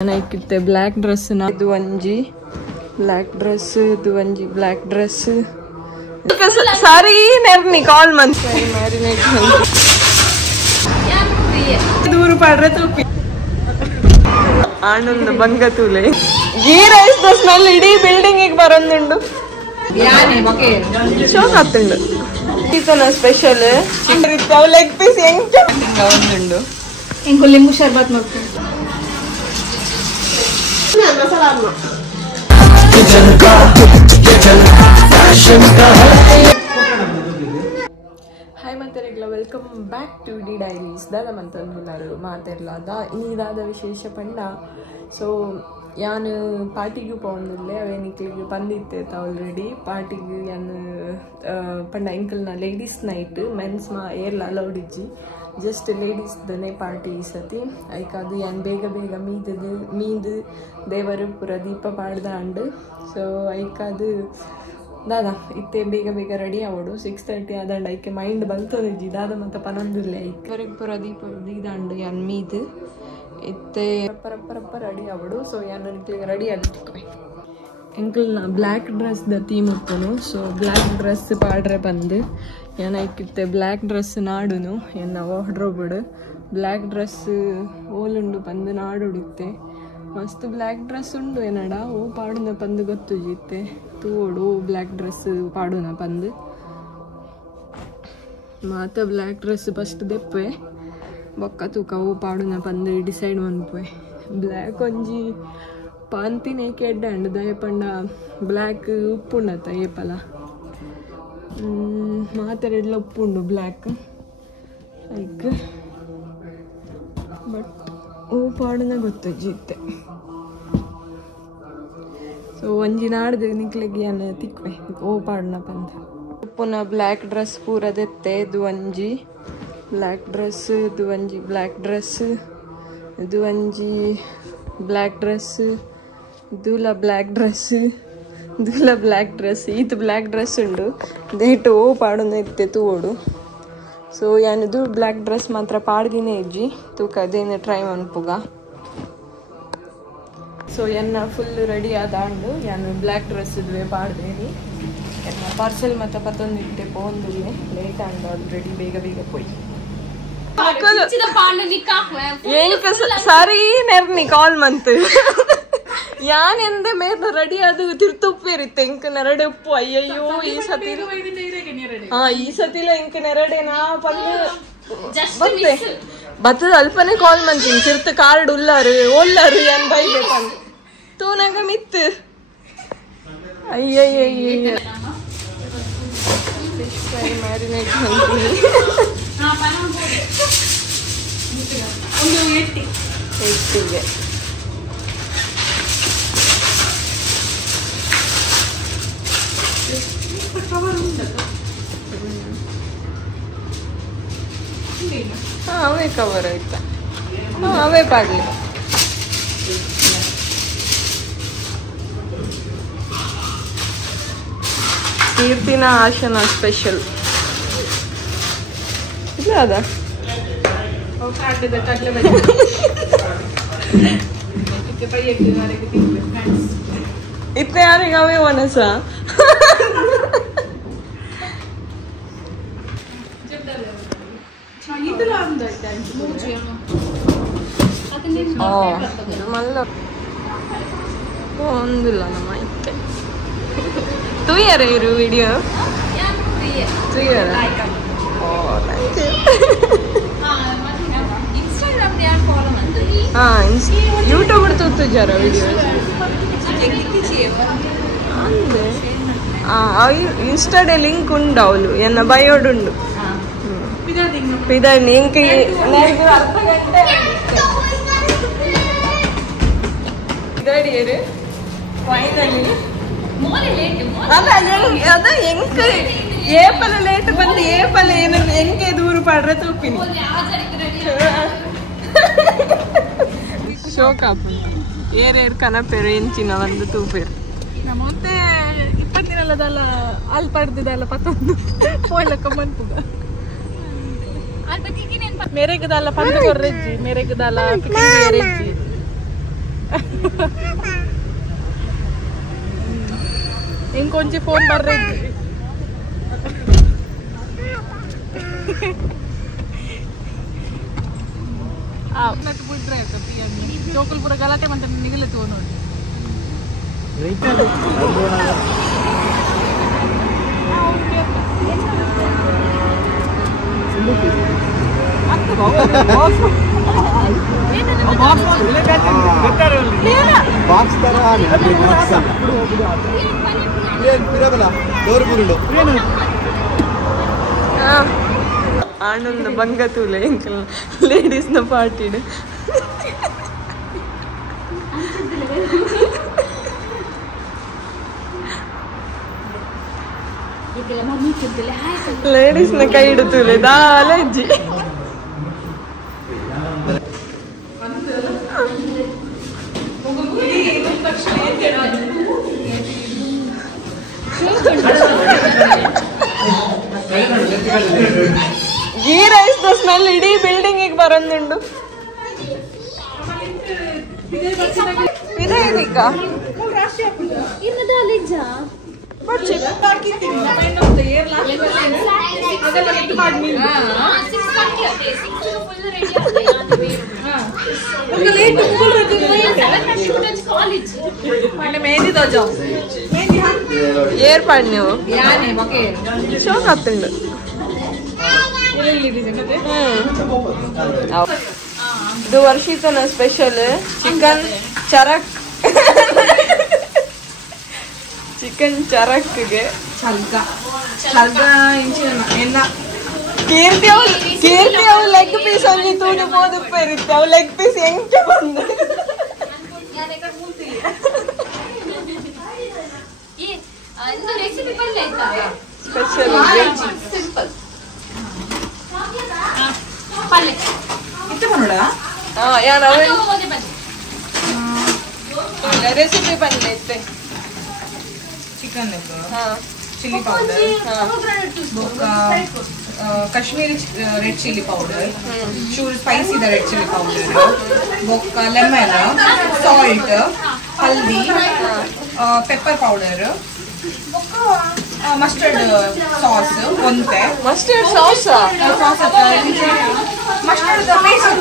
ನಾಯ್ಕಿತ್ತೆ black dress ಇದು ಒಂಜಿ black dress ಇದು ಒಂಜಿ ಬ್ಲ್ಯಾಕ್ ಡ್ರೆಸ್ ಸಾರಿ ನೆರ್ನಿ ಕಾಲ್ ಮಂತ್ ಮ್ಯಾರಿನೇಟ್ ದೂರ ಪಾಡ್ರೆ ತೂಪಿ ಆನಂದ ಬಂಗ ತೂಲೆ ಗೀ ರೈಸ್ ದ ಸ್ಮೆಲ್ ಇಡೀ ಬಿಲ್ಡಿಂಗ್ ಗೆ ಬರೋದುಂಡು ಶೋಕ್ ಆಗ್ತುಂಡು ಈತನ ಸ್ಪೆಷಲ್ ಲೆಗ್ ಪೀಸ್ ಹೆಂಗ್ ಒಂದುಂಡು ಇಂಕೊ ಲಿಂಬು ಶರ್ಬತ್ ಮಾಡ್ತೀನಿ ಹಾಯ್ ಮಾತೆರೆಗ್ಲ welcome back to the diaries ದಾದ ಮಂತಂದುಲ್ಲಾರು ಮಾತೆರ್ಲಾದ ಇನ್ನಿದಾದ ವಿಶೇಷ ಪಂಡ ಸೊ ಯಾನು ಪಾರ್ಟಿಗೂ ಪೋಂದಿಲ್ಲೆ ಅವೇನಿಕ್ಲಿಗೆ ಬಂದಿತ್ತೆ ಆಲ್ರೆಡಿ ಪಾರ್ಟಿಗೆ ಯಾನು ಪಂಡ ಎಂಕಲ್ನ ಲೇಡೀಸ್ ನೈಟ್ ಮೆನ್ಸ್ ಮಾ ಏರ್ಲ ಅಲೌಡ್ ಇಜ್ಜಿ ಜಸ್ಟ್ ಲೇಡೀಸ್ ದನೆ ಪಾರ್ಟಿ ಈ ಸತಿ ಐಕ್ ಅದು ಯಾನ್ ಬೇಗ ಬೇಗ ಮೀದು ದೇವರು ಪೂರ ದೀಪ ಪಾಡ್ದ ಅಂಡು ಸೊ ಐಕ್ ಅದು ದಾದಾ ಇತ್ತೆ ಬೇಗ ಬೇಗ ರೆಡಿ ಆವಡು 6:30 ಆದಂಡು ಐಕೆ ಮೈಂಡ್ ಬಂತೋನಿಜ್ಜಿ ದಾದ ಮತ್ತು ಪನೊಂದುಲ್ಲೆ ಐಕ್ ಪೂರ ದೀಪ ದೀದಂಡು ಯಾನ್ ಮೀದು ಇತ್ತೆ ರಪ್ಪ ರೆಡಿ ಆವಡು ಸೊ ಯಾನ್ ರೆಡಿ ಆಗಿತ್ತು ಎಂಕಲ್ನ ಬ್ಲ್ಯಾಕ್ ಡ್ರೆಸ್ ದ ಥೀಮ್ ಇತ್ತನು ಸೊ ಬ್ಲ್ಯಾಕ್ ಡ್ರೆಸ್ ಪಾಡ್ರೆ ಬಂದು ಏನಾಯ್ಕಿತ್ತೆ ಬ್ಲ್ಯಾಕ್ ಡ್ರೆಸ್ ನಾಡುನು ಎನ್ನ ವಾರ್ಡ್ರೋಬ್ ಬ್ಲ್ಯಾಕ್ ಡ್ರೆಸ್ ಓಲುಂಡು ಪಂದು ನಾಡುಡಿತ್ತೆ ಮಸ್ತ್ ಬ್ಲ್ಯಾಕ್ ಡ್ರೆಸ್ ಉಂಡು ಏನಡ ಓ ಪಾಡುನ ಪಂದು ಗೊತ್ತು ಜಿತ್ತೆ ತೂಡು ಬ್ಲ್ಯಾಕ್ ಡ್ರೆಸ್ ಪಾಡುನ ಪಂದು ಮಾತ ಬ್ಲ್ಯಾಕ್ ಡ್ರೆಸ್ ಫಸ್ಟ್ ದೆಪ್ಪೆ ಬೊಕ್ಕ ತೂಕ ಓ ಪಾಡುನ ಪಂದು ಡಿಸೈಡ್ ಮನ್ಪೆ ಬ್ಲ್ಯಾಕ್ ಒಂಜಿ ಪಾಂತಿನ ಏಕೆ ಎಡ್ಡಂಡು ದಯಪಂಡ ಬ್ಲ್ಯಾಕ್ ಉಪ್ಪುಂಡತ್ತ ಏಪಲ ಮಾತೆರೆಡ್ಲ ಉಪ್ಪುಂಡು ಬ್ಲ್ಯಾಕ್ ಲೈಕ್ ಬಟ್ ಓ ಪಾಡುನ ಗೊತ್ತಜ್ಜಿತ್ತೆ ಸೊ ಒಂಜಿ ನಾಡ್ದು ನಿಕ್ಲೆಗೆ ಏನು ತಿಕ್ವೆ ಓ ಪಾಡುನ ಪಂದ ಉಪ್ಪುನ ಬ್ಲ್ಯಾಕ್ ಡ್ರೆಸ್ ಪೂರ ದೆತ್ತೆ ಇದು ಒಂಜಿ ಬ್ಲ್ಯಾಕ್ ಡ್ರೆಸ್ ಇದು ಒಂಜಿ ಬ್ಲ್ಯಾಕ್ ಡ್ರೆಸ್ ಇದು ಒಂಜಿ ಬ್ಲ್ಯಾಕ್ ಡ್ರೆಸ್ ಇದೂಲ ಬ್ಲ್ಯಾಕ್ ಡ್ರೆಸ್ ಇದೂಲ ಬ್ಲ್ಯಾಕ್ ಡ್ರೆಸ್ ಈತ್ ಬ್ಲ್ಯಾಕ್ ಡ್ರೆಸ್ ಉಂಡು ದೇಟು ಓ ಪಾಡುನ ಇತ್ತೆ ತೂಡು ಸೊ ಯಾನಿದು ಬ್ಲ್ಯಾಕ್ ಡ್ರೆಸ್ ಮಾತ್ರ ಪಾಡ್ದಿನೇ ಇಜ್ಜಿ ತೂಕ ಅದೇನು ಟ್ರೈ ಮನ್ಪುಗ ಸೊ ಎನ್ನ ಫುಲ್ ರೆಡಿ ಆದಾಂಡು ಯಾನು ಬ್ಲ್ಯಾಕ್ ಡ್ರೆಸ್ ಇದುವೆ ಪಾಡ್ದೇನಿ ಎನ್ನ ಪಾರ್ಸೆಲ್ ಮತ್ತು ಪತ್ತೊಂದು ಇಟ್ಟೆ ಪೋಂದುಲ್ಲೆ ಲೇಟ್ ಆಂಡು ಆಲ್ರೆಡಿ ಬೇಗ ಬೇಗ ಪೋಯ್ ಸಾರಿ ನೆರ್ನಿ ಕಾಲ್ ಮಂತ್ ಯಾನ್ ಎಂದೆ ಮೇರ್ನ ರೆಡಿ ಅದು ತಿರ್ತುಪ್ಪಿರಿತ್ತೆ ಇಂಕ ನೆರಡೆ ಉಪ್ಪು ಅಯ್ಯಯ್ಯೋ ಈ ಸತಿ ಈ ಸತಿಲ ಇಂಕ ನೆರಡೆನಾ ಪಂದು ಬತ್ತೆ ಬತ್ತದ ಅಲ್ಪನೆ ಕಾಲ್ ಮಂತೀನಿ ತಿರ್ತು ಕಾರ್ಡ್ ಉಲ್ಲಾರು ಓಲ್ಲಾರು ಯಾನ್ ಬೈಬೇಕಂತ ತೂನಾಗ ಮಿತ್ತು ಅಯ್ಯಯ್ಯಯ್ಯ ಮ್ಯಾರಿನೇಟ್ ಮಾಡ್ತೀನಿ ಎಟ್ಟಿಗೆ ಅವೇ ಕವರ್ ಆಯ್ತಾ ಅವೇ ಪಾಡ್ಲಿ ಕೀರ್ತಿನ ಆಶನ ಸ್ಪೆಷಲ್ ಇಲ್ಲ ಅದ ಇತ್ತೆ ಯಾರಿಗೆ ಅವೇ ಒನಸ ಮಲ್ಲ ಒಂದಿಲ್ಲ ನಮ್ಮ ಇತ್ತೆ ತೂಯರ ಇರು ವಿಡಿಯೋ ತೂಯರ ಯೂಟ್ಯೂಬ್ ತೂತು ಜರ ವಿಡಿಯೋ ಅಂದೆ ಇನ್ಸ್ಟಾಡೆ ಲಿಂಕ್ ಉಂಡು ಅವಳು ಎನ್ನ ಬಯೋಡುಂಡು ಪಿದಾನಿ ಇಂಕ ಅರ್ಧ ಗಂಟೆ ಪಿದಾಡಿಯರು ಫೈನಲಿ ಅದ ಎಂಕ ಏಪಲ ಲೇಟ್ ಬಂದು ಏಪಲ ಏನು ಎಂಕೆ ದೂರ ಪಾಡ್ರೆ ತೂಪಿನಿ ಶೋಕಾಪು ಏರೇರ್ ಕನಪೇರು ಎಂಚಿನ ಒಂದು ತೂಪೇರು ಮತ್ತೆ 20 ದಿನದಲ್ಲ ಅಲ್ಲಿ ಪಡ್ದಿದಲ್ಲ ಪತ್ತೊಂದು ಹೋಗ್ಲಕ್ಕ ಮನ್ಪುಗ मेरे के दाला पंड कर रही जी मेरे के दाला पिकिंग कर रही जी ఇంకొంచెం ఫోన్ బర్రెద్ది ಚೋಕಲ್ ಪೂರ ಗಲಾಟೆ ಮತ್ತೆ ನಿಗಲೆ ತೋ ನೋಡಿ ಆನಂದ ಬಂಗತೂಲೆ ಎಂಕಲ್ ಲೇಡೀಸ್ನ ಪಾರ್ಟಿಡ್ ಲೇಡೀಸ್ನ ಕೈ ಹಿಡಿತೂಲೆ ದಾಲಜ್ಜಿ ಗೀ ರೈಸ್ ದ ಸ್ಮೆಲ್ ಇಡೀ ಬಿಲ್ಡಿಂಗ್ ಬರಂದುಂಡು ಇದೇ ಇದೀಗ ಏರ್ಪಾಡು ನೀವು ಶೋಕ್ ಆಗ್ತುಂಡು ಇದು ವರ್ಷಿತನ ಸ್ಪೆಷಲ್ ಚಿಕನ್ ಚರಕ್ ಚಿಕನ್ ಚರಕ್ಗೆ ಕೀರ್ತಿ ಅವು ಲೆಗ್ ಪೀಸ್ ಒಂಜಿ ತೂನು ಬೋದಪ್ಪ ಇರುತ್ತೆ ಅವು ಲೆಗ್ ಪೀಸ್ ಹೆಂಗೆ ಬಂದು ಸ್ಪೆಷಲ್ ರೆಸಿಪಿ ಬಂದೈತೆ chicken chilli powder Kashmiri red chilli powder चूर spicy the red chilli powder बोक्का lemon salt haldi pepper powder mustard sauce ಒಂತೆ ಮಸ್ಟರ್ಡ್ ಸಾಸ್ मस्टर्ड पेस्ट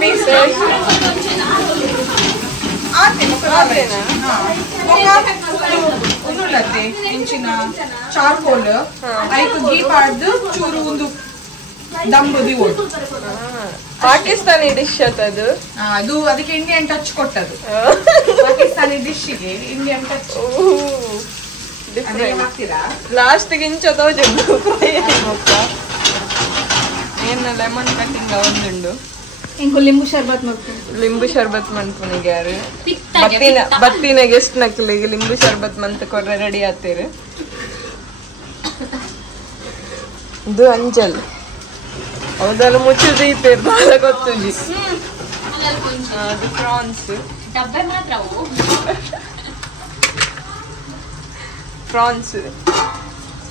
ಉನ್ನುಲತ್ತೆ ಇಂಚಿನ ಚಾರ್ಕೋಲ್ ಐಕು ಗೀ ಪಾಡ್ದು ಚೂರು ಒಂದು ದಂಬುದಿ ಓಡು ಪಾಕಿಸ್ತಾನಿ ಡಿಶ್ ಅದು ಅದು ಅದಕ್ಕೆ ಇಂಡಿಯನ್ ಟಚ್ ಕೊಟ್ಟದು ಪಾಕಿಸ್ತಾನಿ ಡಿಶ್ಗೆ ಇಂಡಿಯನ್ ಟಚ್ ಹಾಕ್ತೀರಾ ಲಾಸ್ಟ್ ಇಂಚದವ ಜಗ್ಗು ಫ್ರೈ ಆಗೋಕ್ಕ ಏನು ಲೆಮನ್ ಕಟ್ಟಿಂಗ್ ಒಂದುಂಡು ಇಂಕೊ ಲಿಂಬು ಶರ್ಬತ್ ಮಾಡ್ಕೊಂಡು ಲಿಂಬು ಶರ್ಬತ್ ಮಂತ್ನಿಗೆ ಯಾರು ಬತ್ತಿನ ಗೆಸ್ಟ್ ನಕ್ಲಿಗೆ ಲಿಂಬು ಶರ್ಬತ್ ಮಂತ್ ಕೊಡ್ರೆ ರೆಡಿ ಆಗ್ತೀರಿ ಇದು ಅಂಜಲ್ ಹೌದಲ್ಲ ಮುಚ್ಚುದು ಇತ್ತೆ ಬಾಳ ಗೊತ್ತುಂಜಿ ಅದು ಪ್ರಾನ್ಸ್ ಪ್ರಾನ್ಸ್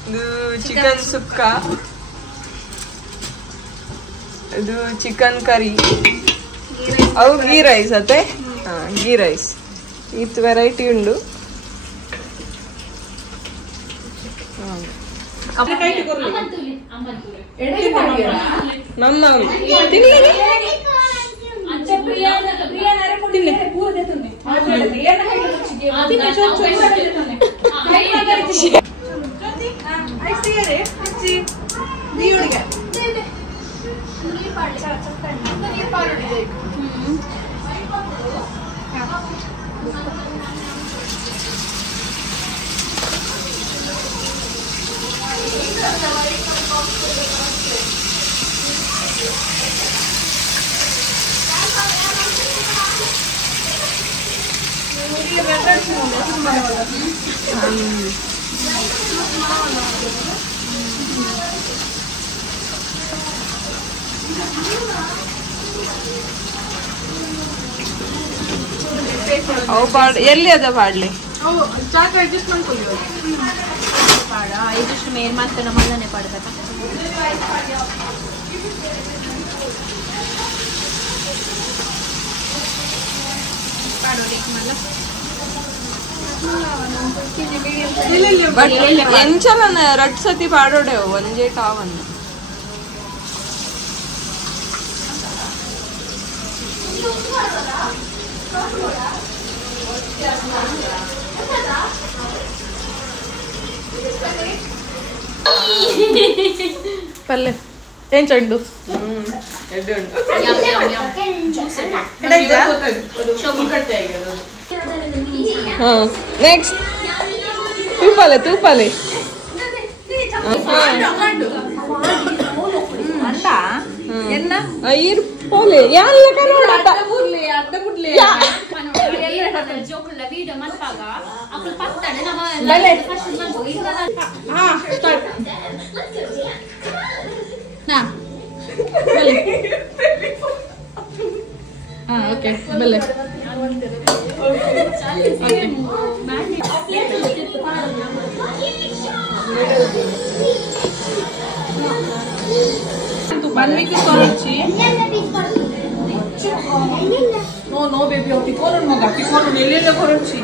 ಇದು ಚಿಕನ್ ಸುಕ್ಕ ಇದು ಚಿಕನ್ ಕರಿ ಅವು ಗೀ ರೈಸ್ ಅತ್ತೆ ಗೀ ರೈಸ್ ಇದು ವೆರೈಟಿ ಉಂಡು ನಮ್ಮ ಅವು ಪಾಡ್ ಎಲ್ಲಿ ಅದ ಪಾಡ್ಲಿ ಚಾಕ್ ಅಡ್ಜಸ್ಟ್ ಮಾಡ್ಕೊಳ್ಳಿ ಪಾಡ ಇದಷ್ಟು ಮೇನ್ ಮಾತ್ರ ನಮ್ಮಲ್ಲೇ ಪಾಡ್ಬೇಕಾ ಎಂಚಲ ರಟ್ ಸತಿ ಪಾಡೋಡೆ ಒಂದೇ ಕಾವನ್ನು ಪಲ್ಲೆ ಏನ್ ಚೆಂಡು ನೆಕ್ಸ್ಟ್ ತೂಪಾಲೆ ಐರ್ ಪೋಲೆ ಯಾರ ಓಕೆ ಬೆಲೆ Banviku korci. No baby, aku pikolon maga, pikolon nilai korci.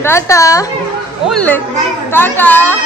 Tata, ole, tata.